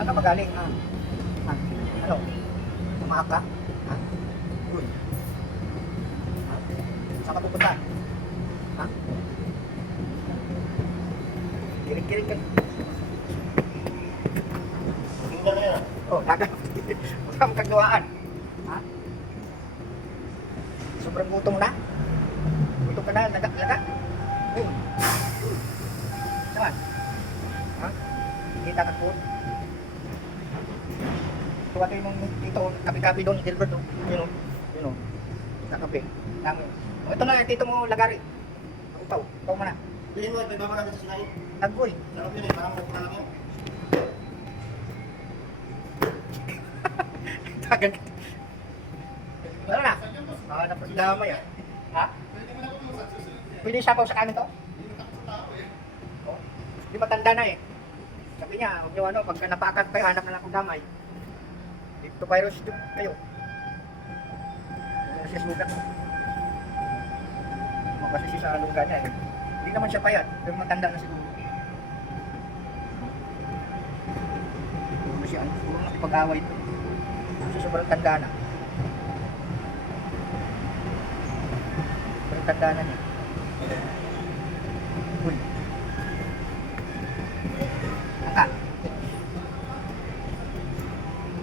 Saan ka magaling? Ha? Ano? Umaak ka? Ha? Uy. Ha? Saan ka pupunta? Ha? Kirig-kirig ka. Tingnan na yan. Oh, dagat. Huwag kang kagawaan. Ha? Sobrang gutom na. Gutom ka na, laga-laga. Uy. Saan? Ha? Kita ka po. Tuwa mong dito, kapi-kapi doon, Gilbert, oh. Yun o. Kakapi. Dami. Oh, ito na, tito mo lagari. Upaw, upaw mo na. Tingin mo, ibaba natin sa sinain. Nagboy. Sarap yun eh, parang mukha lang yun. Tagal ka. Ano na? Napasidamay ah. Ha? Pwede sapaw sa kanin to? Oh, di matanda na eh. Sabi niya, huwag niyo ano, pagka napakan kayo, hanap na lang kung damay. Dito virus dito kayo. Ano siya sugat? Makasisi sa lugar niya eh. Hindi naman siya payat, pero matanda na siguro. Siguro siya, siguro nakipag-away ito. Kasi sobrang tanda na. Sobrang tanda na niya. Uy. Naka.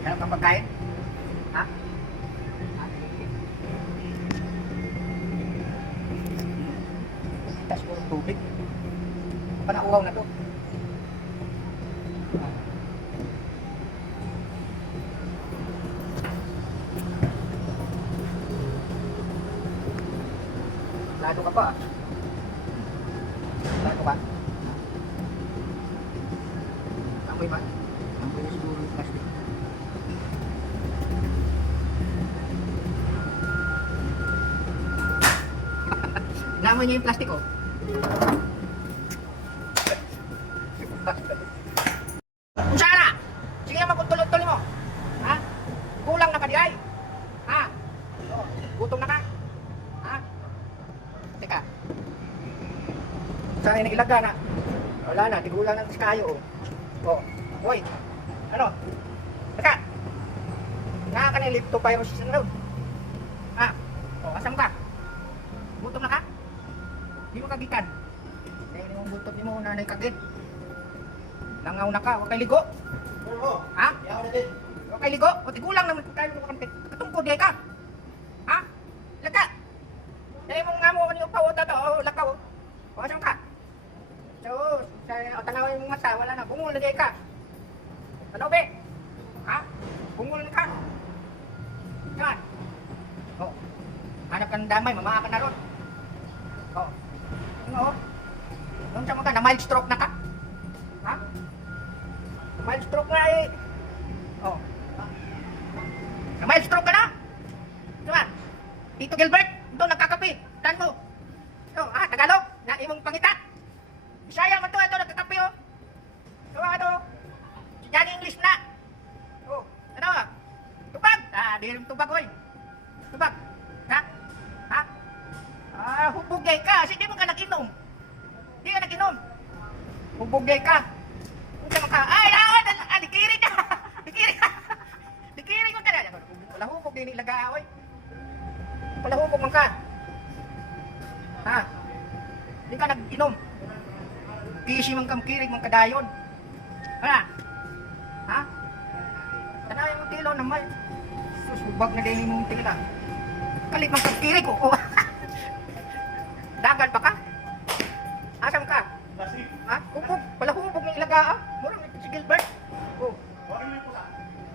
Hanap kang pagkain? Ha? Ha? Tas puro tubig. Panauwaw na to. Lado ka pa ah. Lado ka. Amoy ba? Amoy na siguro yung plastic. Namoy niya yung plastic oh. Sana! Sige naman kung tuloy-tuloy mo. Ha? Kulang na ka di ay. Ha? Oh, gutom na ka. Ha? Teka. Saan na ilaga na? Wala na, tigulang ng kayo oh. Oh. Hoy. Ano? Teka. Nga ka na yung leptopyrosis na road. Ha? Oh, asam ka? Gutom na ka? Di mo kagikan. Dahil yung gutom di mo nanay kagit. Langaw na ka, huwag kay ligo. Oo. Ha? Yaw na din. Huwag kay ligo. O tigulang naman tayo mo kanti. Katungkod di ka. Ha? Laka. Dahil mo nga mo ano yung pawot na to. O, lakaw. O, asam ka? So, sa tanawin mong mata, wala na. Bungol na di ka. Ano be? Ha? Bungol na ka. Yan. O. Hanap ka ng damay, mamaka ka na ron. O. Ano o? Nung sama ka, na mild stroke na ka? Ha? Mild stroke nga eh. Oh. Na mild stroke ka na? Diba? Tito Gilbert, doon nagkakape. Tan mo. So, Tagalog, na imong pangita. Bisaya man to, ito nagkakape oh. So, ito. Si Johnny English na. Oh, ano? Tubag. Di rin tubag oy. Tubag. Ha? Ha? Hubugay ka. Kasi di mo ka nag-inom. Di ka nag-inom. Hubugay ka. Kung ka maka, dikirig ka. Dikirig ka. Dikirig mo ka na. Palahubog din ilaga, oy. Palahubog man ka. Ha? Di ka nag-inom. Kisi man kam kirig man kadayon. Ha? Ha? Tanay mo tilo na may. Sus, bubag na din mong tila. Kalit man kam kirig ko. Dagan pa ka? Asam ka? Lasig. Ha? Hubog. Palahubog ng ilaga ah. Murang si Gilbert. Oh. Bakit may pusa?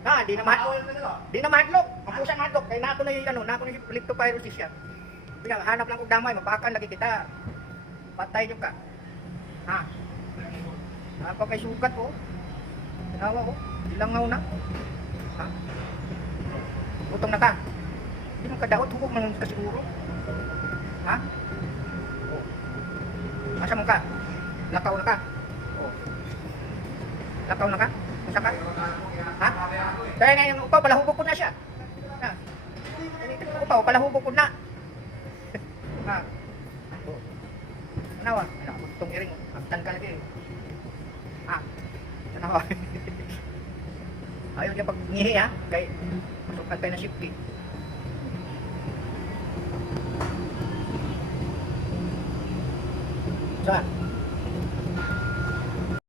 Ha, di naman. Awal na nila. Di na mahadlok. Ang pusa mahadlok. Kaya nato na yung ano, nato na yung leptopyrosis yan. Hanap lang kong damay, mapakan lagi kita. Patay nyo ka. Ha? Apa kay sugat oh. Tinawa oh. Ilangaw na. Ha? Gutom na ka. Hindi mo kadaot, hubog man ka siguro. Ha? Oh. Asa mo ka? Lakaw na ka. Oh. Lakaw na ka? Asa ka? Ha? Kaya nga yung upaw, palahubog ko na siya. Ha? Yung upaw, palahubog ko na. Ha? Oh. Tanawa. Itong iring, agtan ka lagi. Ha? Tanawa. Ayaw niya pag ngihi ha. Kay masukat kayo na safety. Sa?